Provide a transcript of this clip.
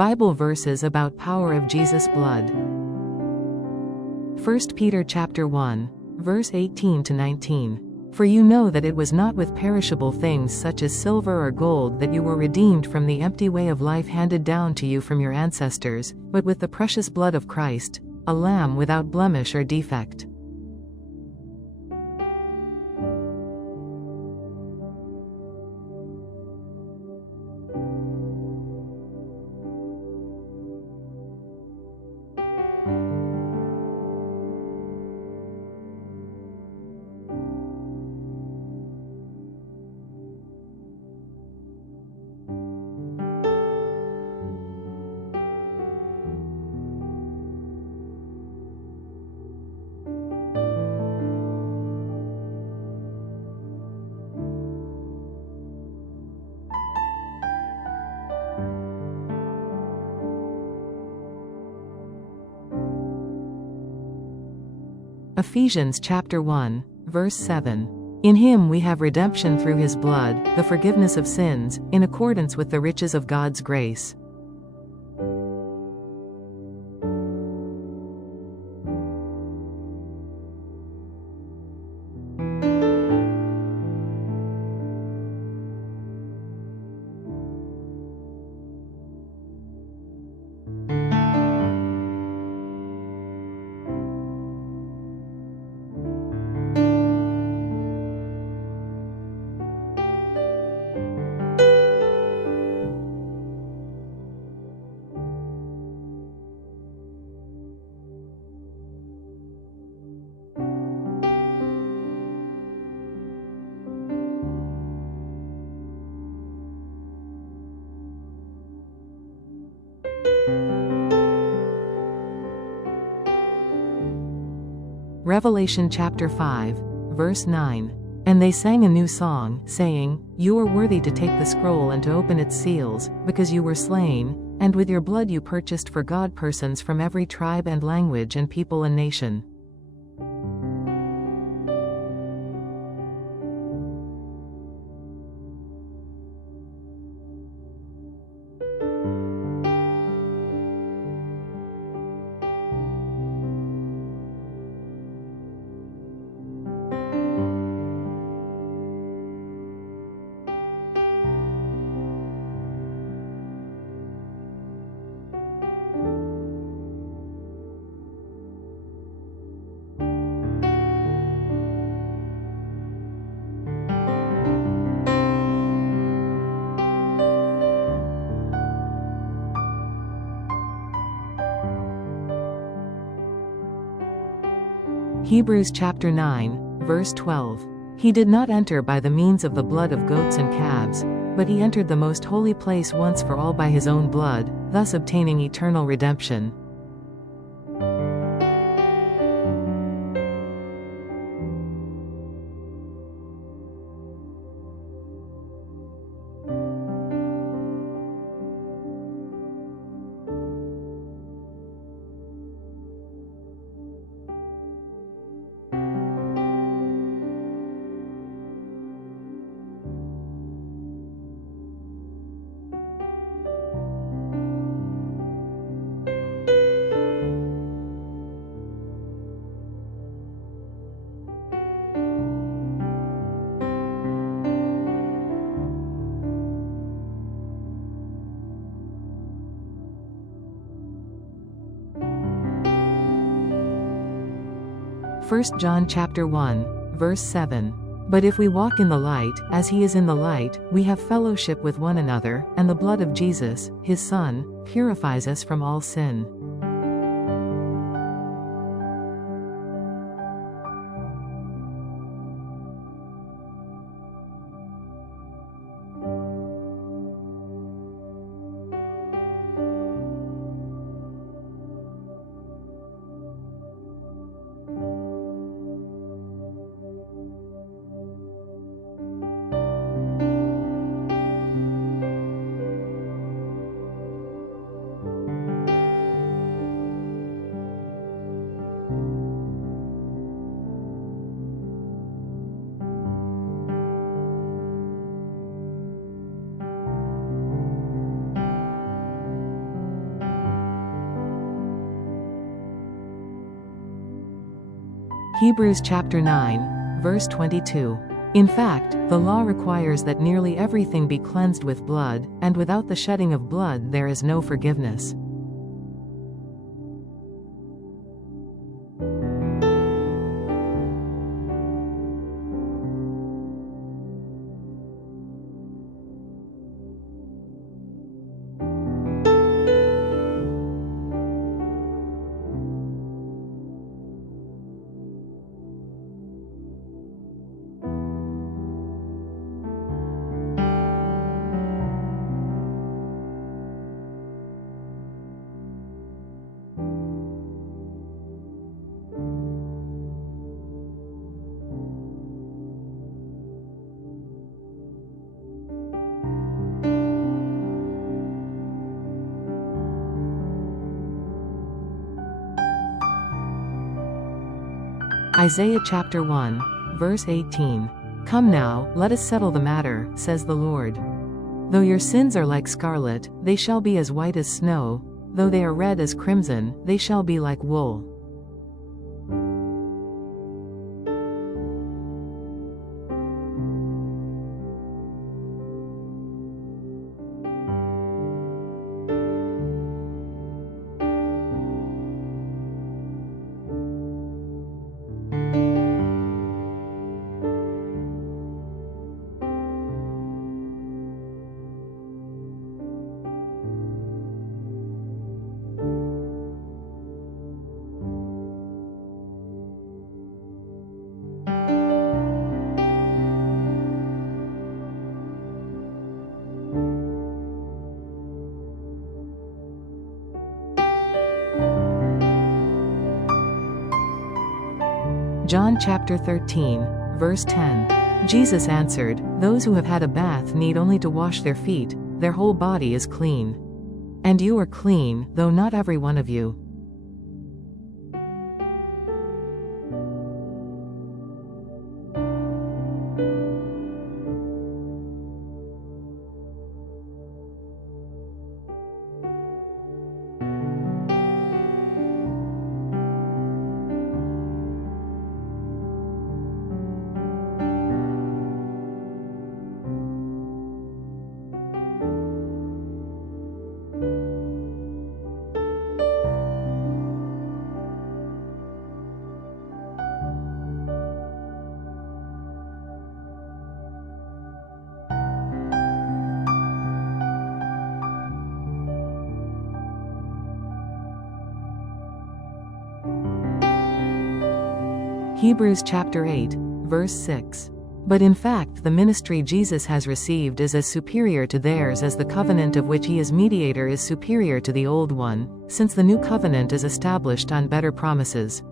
Bible verses about power of Jesus' blood. 1 Peter chapter 1, verse 18 to 19. For you know that it was not with perishable things such as silver or gold that you were redeemed from the empty way of life handed down to you from your ancestors, but with the precious blood of Christ, a lamb without blemish or defect. Ephesians chapter 1, verse 7. In him we have redemption through his blood, the forgiveness of sins, in accordance with the riches of God's grace. Revelation chapter 5, verse 9. And they sang a new song, saying, You are worthy to take the scroll and to open its seals, because you were slain, and with your blood you purchased for God persons from every tribe and language and people and nation. Hebrews chapter 9, verse 12. He did not enter by the means of the blood of goats and calves, but he entered the most holy place once for all by his own blood, thus obtaining eternal redemption. First John chapter 1, verse 7. But if we walk in the light, as he is in the light, we have fellowship with one another, and the blood of Jesus, his Son, purifies us from all sin. Hebrews chapter 9, verse 22. In fact, the law requires that nearly everything be cleansed with blood, and without the shedding of blood there is no forgiveness. Isaiah chapter 1, verse 18. Come now, let us settle the matter, says the Lord. Though your sins are like scarlet, they shall be as white as snow. Though they are red as crimson, they shall be like wool. John chapter 13, verse 10. Jesus answered, Those who have had a bath need only to wash their feet, their whole body is clean. And you are clean, though not every one of you. Hebrews chapter 8, verse 6. But in fact the ministry Jesus has received is as superior to theirs as the covenant of which he is mediator is superior to the old one, since the new covenant is established on better promises.